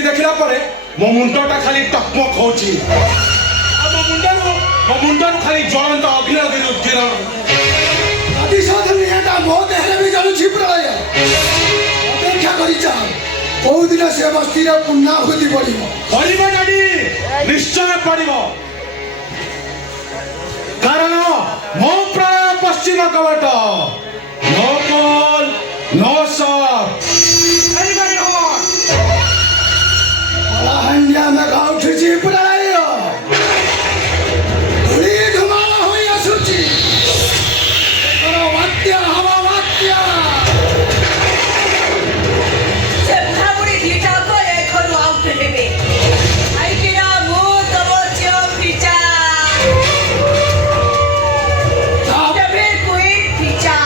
स्थिति देखला परे मो मुंडटा खाली टकमक होची मो मुंडरू खाली ज्वलंत अग्नि किरण अति साधन एटा मो देहरे भी जानु छिप्रलय अपेक्षा करी जा बहु दिन से बस्ती रे पुन्ना होती पड़िबो डैडी निश्चय पड़िबो कारण मो प्राण पश्चिम कवाट no call no shot anybody home बड़ा हंडिया में गाँव ठिची प्रलय धूली धुमाला होई असुची करो वात्या हवा वात्या भाबुड़ी धीटा करे खरु आउट हेबे आई केरा मो तब चियो पिचा तबे कोई पिचा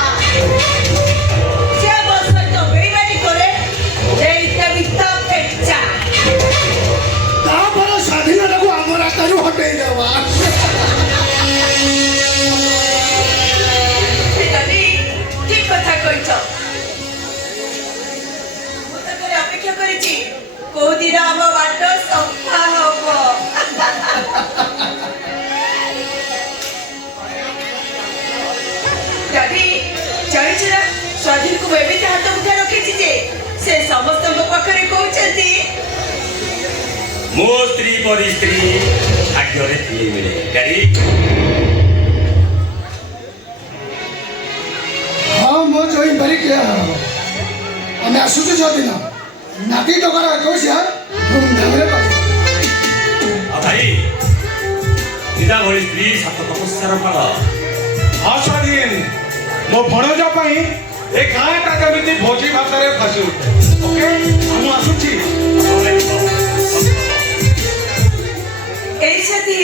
जे बस तो बेइमानी करे जे इतना बिता पेचा तापर स्वाधीनता को आम रास्ता रू हटेई देवा दादी ठीक कथा कहिछ मु त करे अपेक्षा करिछि को दिन हम बाट सफा हबो दादी जानिछ ना स्वाधीन को बेबी हाथ उठा रखिछि जे से समस्त पाखरे कहउछंती मो स्त्री पर स्त्री भाग्य रे मिले डैडी हाँ मो जोई बरी के हमें आसुଛୁ छदिन नाती टकर कोसिया धूमधाम रे पाई भाई सीधा भली स्त्री सात तपस्यार फल स्वाधीन मो भणजा पाई ए गाँटा केमिति भोजी भातरे फसी उठे ओके हम आसुची ए सती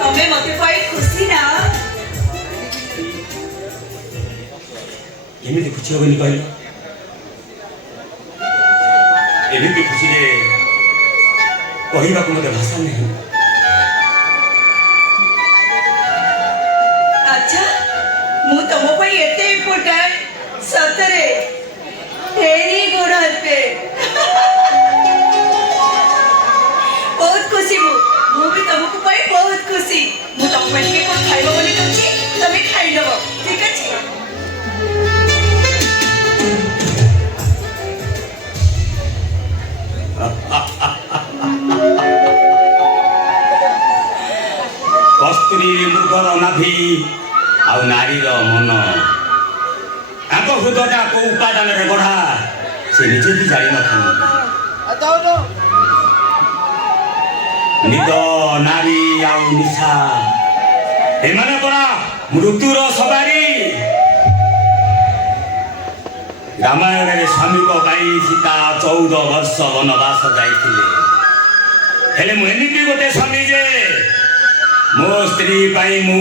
हमें मते पाई खुशी ना एमिति खुशी होबनी कहल एमिति खुशी रे कहवा को मते भाषा नहीं अच्छा मु तम पाई एते इम्पोर्टेंट सतरे तेरी गुण पे बहुत खुशी मु भी तुमको पाई बहुत खुशी मु तम पाई के कोन खाइबो बोली दउची तमे खाइ लेबो ठीक अछि कस्तूरी मृगर नाभि आउ नारीर मन ताक हृदयटा को उपादान रे गढ़ा से निजे भी जानी न निद नारी आउ निशा एमाने परा मृत्युर सवारी रामायण रे स्वामी को पाई सीता 14 वर्ष वनवास जाइथिले हेले मु एमिति गोटे स्वामी जे मो स्त्री पाई मु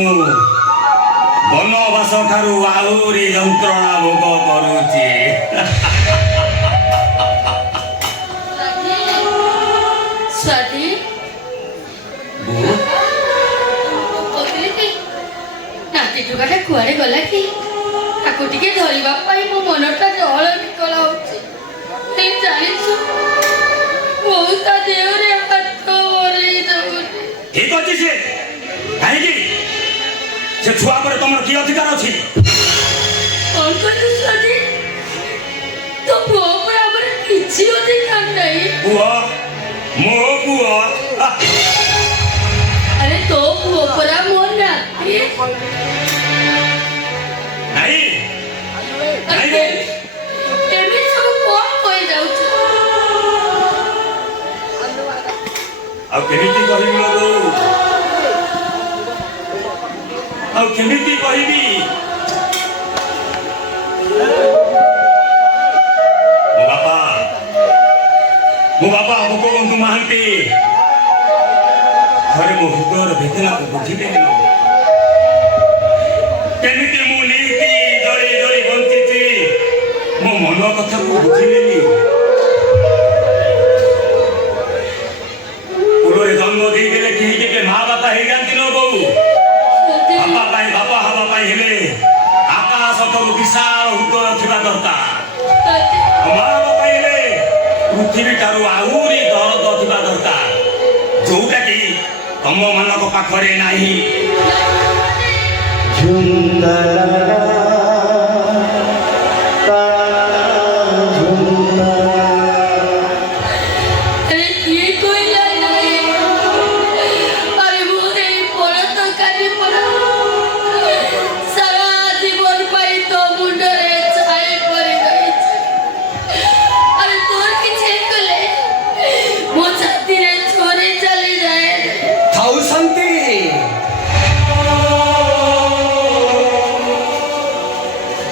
वनवास ठारू आहुरी यंत्रणा भोग करूची स्वाति नाती टुकाटा कुआड़े गला कि ताको टिके धरिबा पाई मो मनटा जळ निकला होची ते जानिछु बहुत देवरे हाथ ओरे दबुनी ठीक अछि से काहे कि से छुआ पर तमर की अधिकार अछि कौन कहलु स्वाति तो पुओ पर हमर किछि अधिकार नहीं पुआ मो पुआ अरे तो पुओ पर मोर नाती नहीं अरे एमे सब कोन कोइ जाउछ आ केमिति कहिबी मो आ केमिति कहिबी मो बापा गोपबंधु महांती घरे मो हृदयर वेदना को बुझिले केमिति मु नीति जड़ी जड़ी बंचिची मो मन कथा को बुझिलेनी पुरोरे जन्म दे देले केही के मां बापा हे जानती न बहू बापा हवा पाई हेले आकाश तलु विशाल हृदय थिबा दरकार मां बापा हेले ପୃଥିବୀ ଠାରୁ ଆହୁରି ଦରଦ ଥିବା ଦରକାର ଯୋଉଟା କି ତମ ମାନଙ୍କ ପାଖରେ ନାହିଁ। আরে কি কইলা নাই আরে মোরে পড়া তো কাটি পড়া সারা জীবন পাই তো মুন্ডরে ছাই পড়ে গেছে আরে তোর কি ছেলে মো ছাতিরে ছড়ে চলে যায় ଥାଉ ଶାନ୍ତି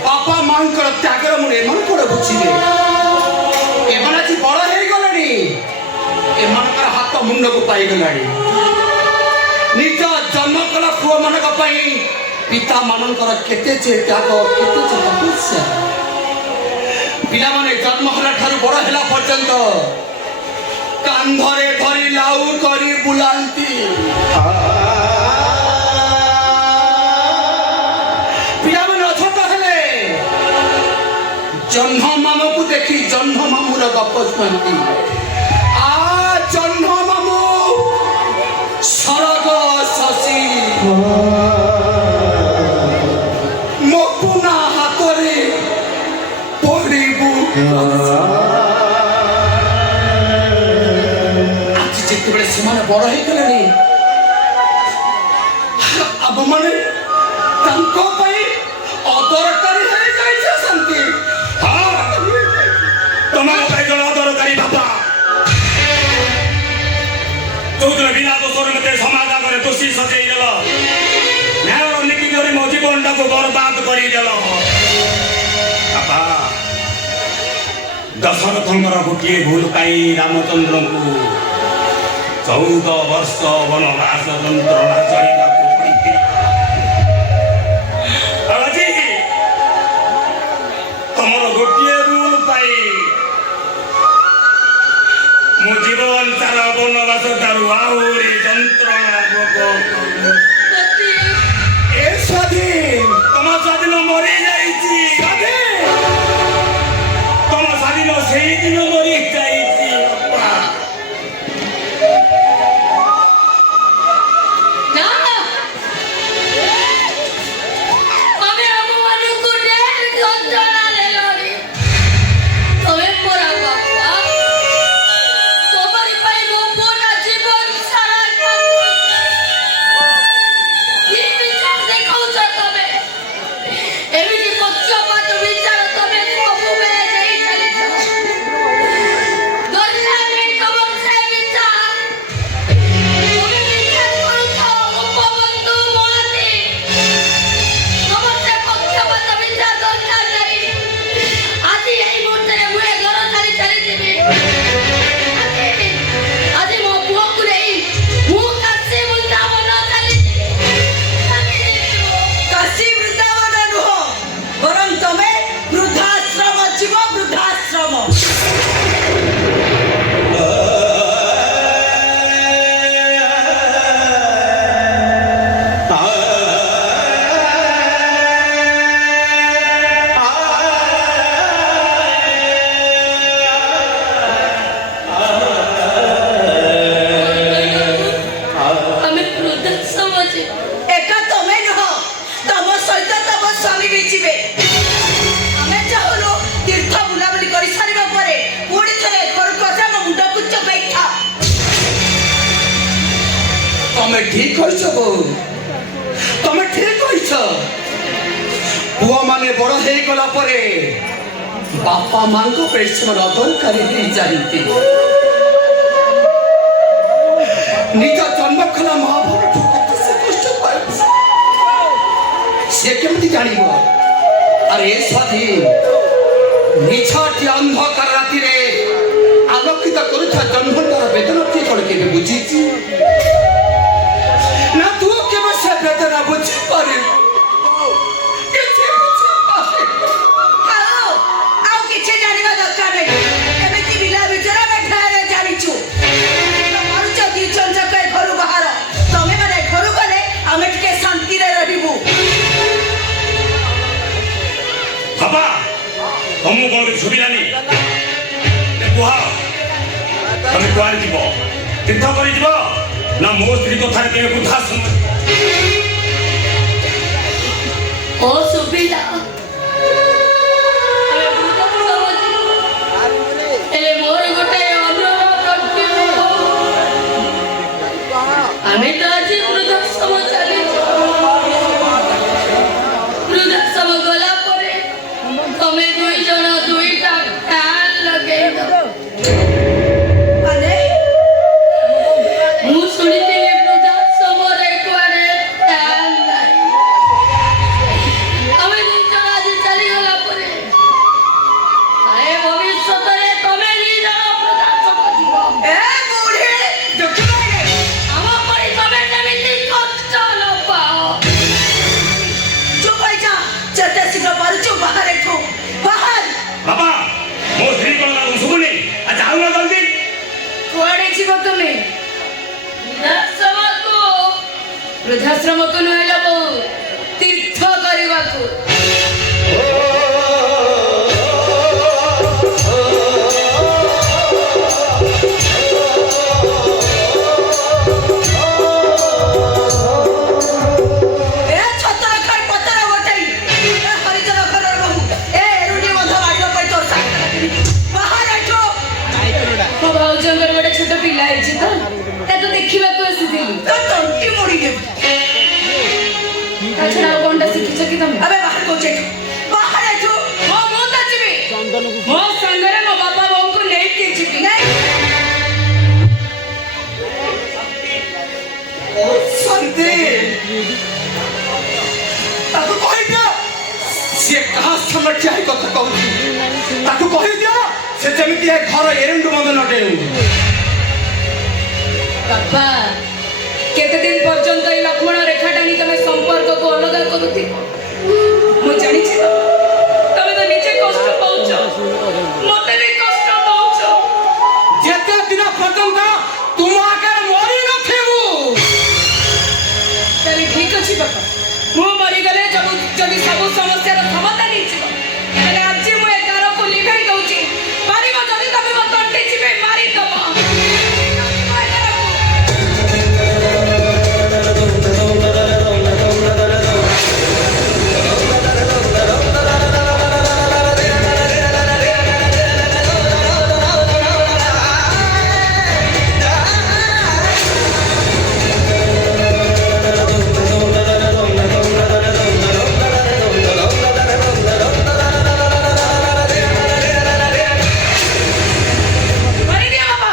ବାପା ମାଙ୍କର ତ୍ୟାଗର ମୁଁ ଏମାନଙ୍କର ବୁଝିବେ। ଏମାନେ ଆଜି ବଡ଼ ହେଇଗଲେଣି, ଏମାନଙ୍କର ହାତ ମୁଣ୍ଡକୁ ପାଇଗଲାଣି। ନିଜ ଜନ୍ମ କଲା ପୁଅମାନଙ୍କ ପାଇଁ ପିତାମାନଙ୍କର କେତେ ଯେ ତ୍ୟାଗ କେତେ ଯେ ତପସ୍ୟା। ପିଲାମାନେ ଜନ୍ମ ହେଲା ଠାରୁ ବଡ଼ ହେଲା ପର୍ଯ୍ୟନ୍ତ କାନ୍ଧରେ ଧରି ଲାଉ କରି ବୁଲାନ୍ତି। ପିଲାମାନେ ଅଛଟ ହେଲେ ଜହ୍ନ ମାମୁକୁ ଦେଖି ଜହ୍ନ ମାମୁର ଗପ ଶୁଣନ୍ତି। ଜହ୍ନ ମାମୁ ସରଗ ଶଶୀ ମକୁନା ହାତରେ ପଡ଼ିବୁ। ଆଜି ଯେତେବେଳେ ସେମାନେ ବଡ଼ ହେଇଗଲେଣି ଆମମାନେ ତାଙ୍କ ପାଇଁ ଅଦରକାରୀ ହେଇଯାଇଛେ ଶାନ୍ତି। ତମର ପାଇଁ ଜଣ ଦରକାରୀ ବାପା ଯୋଉଦିନ ବିନା ଦୋଷରେ ମତେ ସମାଜ ଆଗରେ ଦୋଷୀ ସଜେଇ ଦେଲ ନ୍ୟାୟର ନୀତି ଧରି ମୋ ଜୀବନଟାକୁ ବର୍ବାଦ କରିଦେଲ ବାପା। ଦଶରଥଙ୍କର ଗୋଟିଏ ଭୁଲ ପାଇଁ ରାମଚନ୍ଦ୍ରଙ୍କୁ 14 ବର୍ଷ ବନବାସ ଯନ୍ତ୍ରଣା ସହିବାକୁ ପଡ଼ିଥିଲା। ଆଉ ଆଜି ତମର ଗୋଟିଏ ଭୁଲ ପାଇଁ ମୋ ଜୀବନ ସାରା ବନବାସ ଠାରୁ ଆହୁରି ଯନ୍ତ୍ରଣା ଭୋଗ କରୁଛି। ଏ ସ୍ୱାଧୀନ ତମ ସ୍ୱାଧୀନ ମରିଯାଇଛି ତମ ସ୍ୱାଧୀନ ସେଇଦିନ ମରିଯାଇଛି ବାପା। না আমি আমମାନଙ୍କୁ ঢের যন্ত্রণা দেলনি তবে পরা বাবা তোমার পাই মো পুরা জীবন সারা কি বিচার দেখাউছ তবে এমিতি পক্ষপাত বিচার তবে ସବୁବେଳେ ଦେଇ ଚାଲିଛ ଦରକାର ନାହିଁ ତମର ସେ বিচার তুমি বিচার କରୁଛ ଗୋପବନ୍ଧୁ ମହାନ୍ତି ତମର ସେ ପକ୍ଷପାତ বিচার ଦରକାର ନାହିଁ ଆଜି ଏଇ ମୁହୂର୍ତ୍ତରେ ମୁଁ ଏ ଘର ଛାଡ଼ି ଚାଲିଯିବି ଆଜି ମୋ ପୁଅକୁ ନେଇ ମୁଁ କାଶୀ ବୃନ୍ଦାବନ ଚାଲିଯିବି କାଶୀ ବୃନ୍ଦାବନ ନୁହଁ ବରଂ ତମେ ବୃଦ୍ଧାଶ୍ରମ ଯିବ ବୃଦ୍ଧାଶ୍ରମ। ଆମେ ବୃଦ୍ଧାଶ୍ରମ ଯିବୁ ଏକା ତମେ ନୁହଁ ତମ ସହିତ ତମ ସ୍ୱାମୀ ବି ଯିବେ। ଆମେ ଚାହୁଁନୁ ତୀର୍ଥ ବୁଲାବୁଲି କରି ସାରିବା ପରେ ପୁଣି ଥରେ ଘରକୁ ଆସି ଆମ ମୁଣ୍ଡକୁ ଚବେଇ ଖା। ତମେ ଠିକ କହିଛ ବୋଉ, ତମେ ଠିକ କହିଛ। ପୁଅମାନେ ବଡ଼ ହେଇଗଲା ପରେ ବାପା ମାଙ୍କ ପାଇଁ ସେମାନେ ଅଦରକାରୀ ହେଇଯାନ୍ତି। ନିଜ ଜନ୍ମ କଲା ମହାପୁରୁଷ କେତେ ସେ କଷ୍ଟ ପାଇବ ସେ କେମିତି ଜାଣିବ? ଆରେ ଏ ସ୍ୱାଧୀନ ନିଛାଟି ଅନ୍ଧକାର ରାତିରେ ଆଲୋକିତ କରୁଥିବା ଜହ୍ନଟାର ବେଦନା କିଏ କଣ କେବେ ବୁଝିଛି? ନା ତୁ କେବେ ସେ ବେଦନା ବୁଝିପାରିବୁ? କିଛି ବୁଝିପାରିବୁ? ଆଉ କିଛି ଜାଣିବା ଦରକାର ନାହିଁ। ଏମିତି ବିଲା ବିଚରା ଆମେ ଢେରେ ଜାଣିଛୁ। ମାରୁଛ ଦି ଜଣ ଯାକ ଏ ଘରୁ ବାହାର। ତମେ ମାନେ ଘରୁ ଗଲେ ଆମେ ଟିକେ ଶାନ୍ତିରେ ରହିବୁ। ବାପା ତମକୁ କଣ କିଛି ସୁବିଧାନି କୁହ ତୀର୍ଥ କରିଯିବ ନା ମୋ ସ୍ତ୍ରୀ କଥାରେ କେବେ ବୁଧା ଶୁଣ ଓ ସୁବିଧା ହେଲେ ମୋର ଗୋଟେ ଅନୁରୋଧ ଆମେ ତ ଆଜି ବୃଦ୍ଧାଶ୍ରମ ଚାଲିଛୁ ବୃଦ୍ଧାଶ୍ରମ ଗଲା ପରେ ତମେ ଦୁଇ ଜଣ ଦୁଇଟା ଫ୍ୟାନ୍ ଲଗେଇ ଦବ ମାନେ ମୁଁ ଶୁଣିଥିଲି ବୃଦ୍ଧାଶ୍ରମରେ କୁଆଡ଼େ ଫ୍ୟାନ୍ ନାହିଁ ଆମେ ଦୁଇ ଜଣ ଆଜି ଚାଲିଗଲା ପରେ କାଳେ ଭବିଷ୍ୟତରେ ତମେ ଦୁଇ ଜଣ ବୃଦ୍ଧାଶ୍ରମ ଯିବ ଏ ବୁଢ଼ୀ ଦେଖିଲେ ଆମ ପରି ତମେ ଯେମିତି କଷ୍ଟ ନ ପାଅ ଚୁପ ହେଇଯା ଯେତେ ଶୀଘ୍ର ପାରୁଛୁ ବାହାର ଏଠୁ ବାହାର ବାବା ମୋ ସ୍ତ୍ରୀ କ'ଣ ଶୁଭୁନି ଯାଉନ ଜଲ୍ଦି କୁଆଡ଼େ ଯିବ ତମେ ବୃଦ୍ଧାଶ୍ରମକୁ ନୁହେଁ ଲୋ ତୀର୍ଥ କରିବାକୁ ଏ ଛତର ଖାଇ ପତର ଗୋଟେଇ ଏ ହରିଜନ ଘରର ବୋହୂ ଏ ଏରୁଣ୍ଡି ବନ୍ଧ ମାରିବା ପାଇଁ ତୋର ସାଙ୍ଗରେ ବାହାର ଏଠୁ ମୋ ଭାଉଜଙ୍କର ଗୋଟେ ଛୋଟ ପିଲା ହେଇଛି ତ ତାକୁ ଦେଖିବାକୁ ଆସିଥିଲି ତୋ ତଣ୍ଟି ମୋଡ଼ି ଦେବି ତା ଛଡ଼ା ଆଉ କଣଟା ଶିଖିଛ କି ତମେ ଆବେ ବାହାର କହୁଛି ଏଠୁ ବାହାର ଏଠୁ ମୁଁ ତ ଯିବି ମୋ ସାଙ୍ଗରେ ମୋ ବାପା ବୋଉଙ୍କୁ ନେଇକି ଯିବି ଶାନ୍ତି ତାକୁ କହିଦିଅ ସିଏ କାହା ସାମ୍ନା ଠିଆ ହେଇ କଥା କହୁଛି ତାକୁ କହିଦିଅ ସେ ଯେମିତି ଏ ଘର ଏରୁଣ୍ଡୁ ବନ୍ଧ ନ ଡେଉ ବାପା କେତେ ଦିନ ପର୍ଯ୍ୟନ୍ତ ଏଇ ଲକ୍ଷ୍ମଣ ରେଖା ଟାଣି ତମେ ସମ୍ପର୍କକୁ ଅଲଗା କରୁଥିବ ମୁଁ ଜାଣିଛି ତ ତମେ ତ ନିଜେ କଷ୍ଟ ପାଉଛ ମତେ ବି କଷ୍ଟ ଦଉଛ ଯେତେ ଦିନ ପର୍ଯ୍ୟନ୍ତ ତୁମ ଆଗରେ ମରି ନଥିବୁ ତାହେଲେ ଠିକ ଅଛି ବାପା ମୁଁ ମରିଗଲେ ଯଦି ସବୁ ସମସ୍ୟାର ସମାଧାନ ହେଇଯିବ ତାହେଲେ ଆଜି ମୁଁ ଏ ଗାରକୁ ଲିଭେଇ ଦଉଛି ପାରିବ ଯଦି ତମେ ମୋ ତଣ୍ଟି ଯିବେ ମାରିଦବ ମାରିଦିଅ ବାପା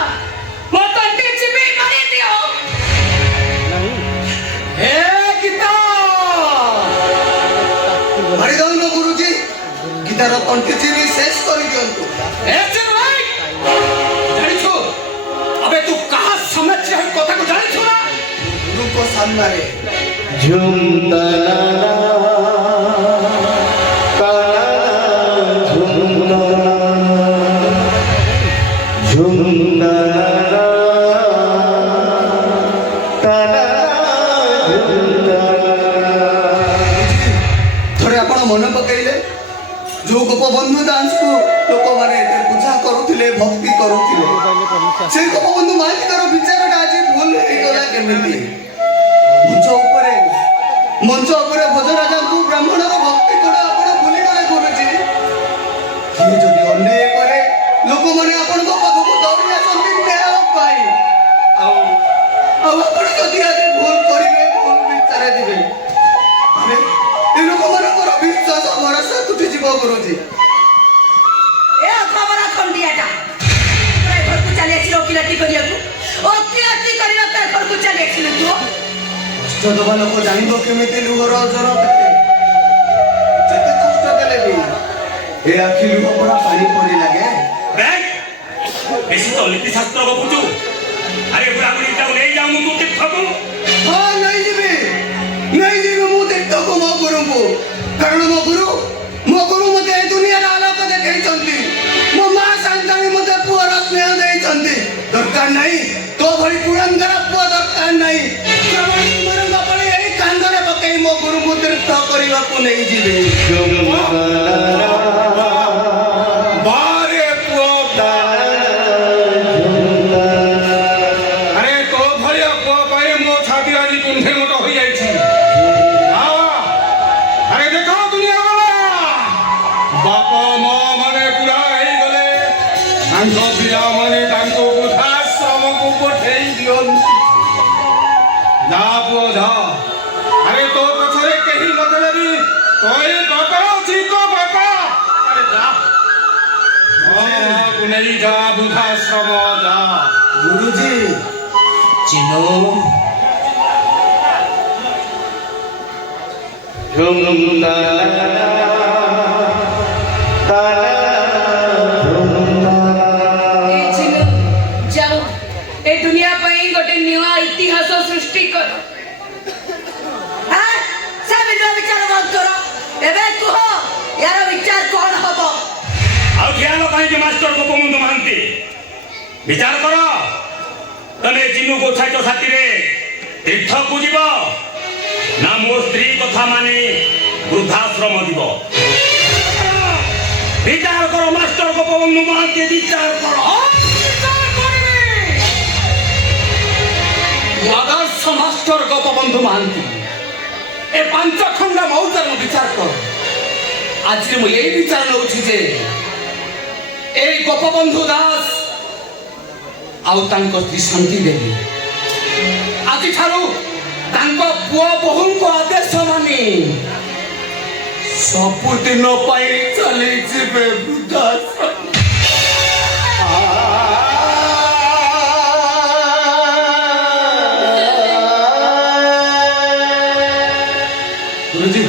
ମୋ ତଣ୍ଟି ଯିବେ ମାରିଦିଅ ହେ ଗୀତା ମାରି ଦଉନ ଗୁରୁଜୀ ଗୀତାର ତଣ୍ଟି ଚିରି ଶେଷ କରିଦିଅନ୍ତୁ ଜାଣିଛୁ अबे तू कहाँ समझ है कथा को जानिछु ना गुरु को सामने रे थोड़े आपण मन पकैले जो गोपबंधु डांस को लोक माने पूजा करूथिले भक्ति करूथिले से गोपबंधु मालिकर विचारटा आज भूल हे गला केमिति मंच उपरे भोज राजा को ब्राह्मण भक्ति कोड आपण भूली गले गुरुजी किए जदि अन्याय करे लोक माने आपण को पाखु दौड़ी आसंती न्याय पाई आ आपण जदि आज भूल करिवे भूल विचार दिबे अरे ए लोक मानकर विश्वास भरोसा टूटी जीव गुरुजी ए खबर खंडियाटा तोरा घर को चली आसी ओकिलाटी करियाको ओकिलाटी करिया का घर को चली आसी तू कष्ट दबा लोक जानिबो केमिति लुहर अजर केते जेते कष्ट देले भी ए आखि लुह पूरा पानी पड़ी लागे बेसी तो नीति शास्त्र गपुचु अरे बुढ़ा बुढ़ी टाउ ले जाऊ मु तीर्थକୁ हां नहीं जीवे मु तीर्थको मो गुरुको कारण मो गुरु मते ए दुनिया रा आलोक देखै चंती मो मां शांतानी मते पुअर स्नेह देई चंती दरकार नहीं तो भली पुरंदर पुआ दरकार नहीं श्रवण कुमार गपळे एई कांदरे पकई मो गुरु को तीर्थ करिवा को नहीं जीवे बारे पुआ अरे ରାତି ଆଜି କୁଣ୍ଠେ ମୋଟ ହୋଇଯାଇଛି। ଆରେ ଦେଖ ଦୁନିଆ ଗଲା, ବାପ ମା ମାନେ ପୁରା ହେଇଗଲେ, ତାଙ୍କ ପିଲାମାନେ ତାଙ୍କୁ ବୃଦ୍ଧାଶ୍ରମକୁ ପଠେଇ ଦିଅନ୍ତି। ଯା ପୁଅ ଯା, ଆରେ ତୋ ପଛରେ କେହି ନଥିଲେ ବି ତୋ ଏ ବାପା ଅଛି, ତୋ ବାପା। ଆରେ ଯା, ମାକୁ ନେଇ ଯା ବୃଦ୍ଧାଶ୍ରମ ଯା। ଗୁରୁଜୀ ଚିନୁ ଏ ଝିନୁ, ଯାଅ ଏ ଦୁନିଆ ପାଇଁ ଗୋଟେ ନୂଆ ଇତିହାସ ସୃଷ୍ଟି କର। ସେ ବିଚାର ବନ୍ଦ କର। ଏବେ କୁହ ୟାର ବିଚାର କଣ ହବ? ଆଉ ଖିଆଲ କାହିଁକି ମାଷ୍ଟର ଗୋପବନ୍ଧୁ ମହାନ୍ତି? ବିଚାର କର, ତମେ ଚିନୁ ଗୋଛାଇତ ସାଥିରେ ତୀର୍ଥକୁ ଯିବ ନା ମୋ ସ୍ତ୍ରୀ କଥା ମାନି ବୃଦ୍ଧାଶ୍ରମ ଯିବ? ବିଚାର କର ମାଷ୍ଟର ଗୋପବନ୍ଧୁ ମହାନ୍ତି, ବିଚାର କର। ଆଦର୍ଶ ମାଷ୍ଟର ଗୋପବନ୍ଧୁ ମହାନ୍ତି, ଏ 5 ଖଣ୍ଡ ମୌଜାର ବିଚାର କର। ଆଜି ମୁଁ ଏଇ ବିଚାର ନେଉଛି ଯେ এই গোপবন্ধু দাস ଆଉ ତାଙ୍କ ସ୍ତ୍ରୀ ଶାନ୍ତି ଦେବୀ ଆଜିଠାରୁ ତାଙ୍କ ପୁଅ ବୋହୂଙ୍କ ଆଦେଶ ମାନି ସବୁଦିନ ପାଇଁ ଚାଲିଯିବେ ବୃଦ୍ଧାଶ୍ରମ। ଗୁରୁଜୀ,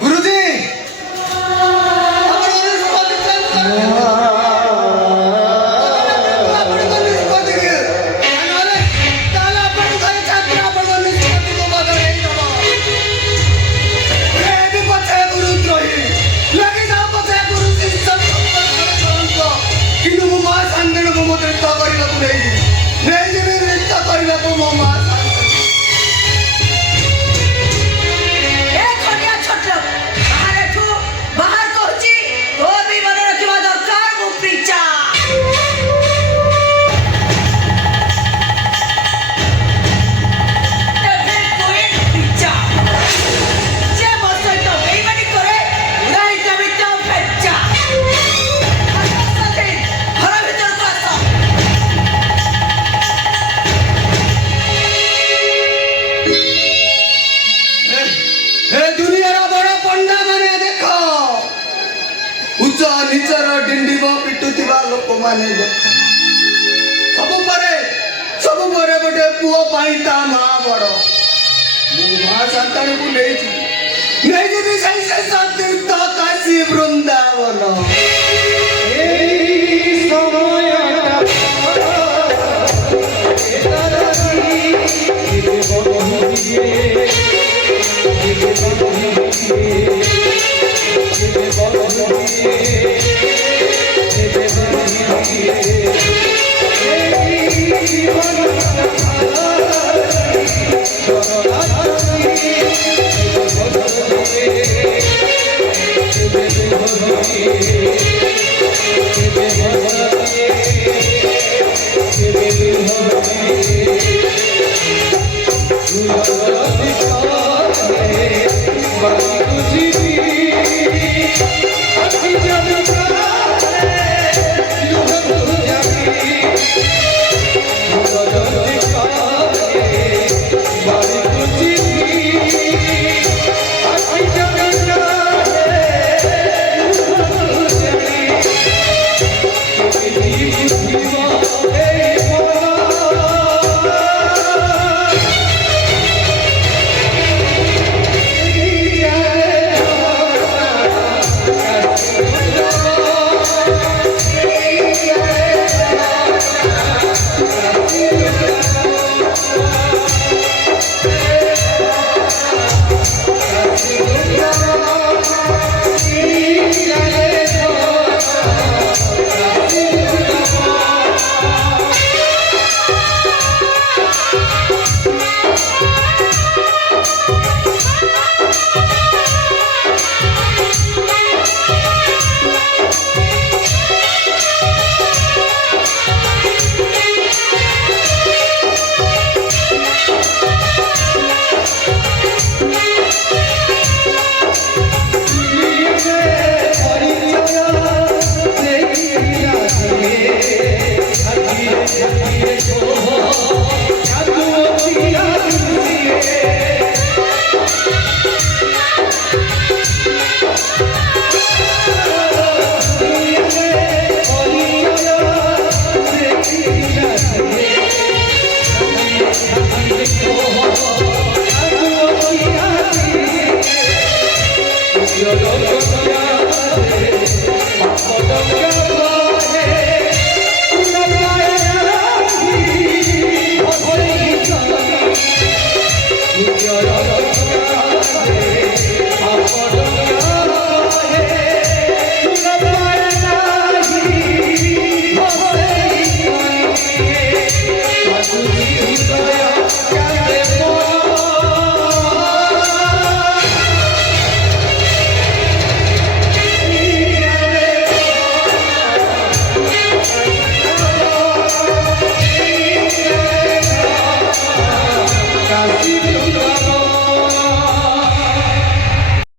ଗୁରୁଜୀ, ନିଜର ଡିଣ୍ଡିବ ପିଟୁଥିବା ଲୋକମାନେ ସବୁ ପରେ ଗୋଟେ ପୁଅ ପାଇଁ ତା ମା ବଡ। ମୁଁ ମା ସନ୍ତାନକୁ ନେଇଯିବି ସେଇ ଶେଷ ତୀର୍ଥ କାଶୀ ବୃନ୍ଦାବନ। ଆସିବ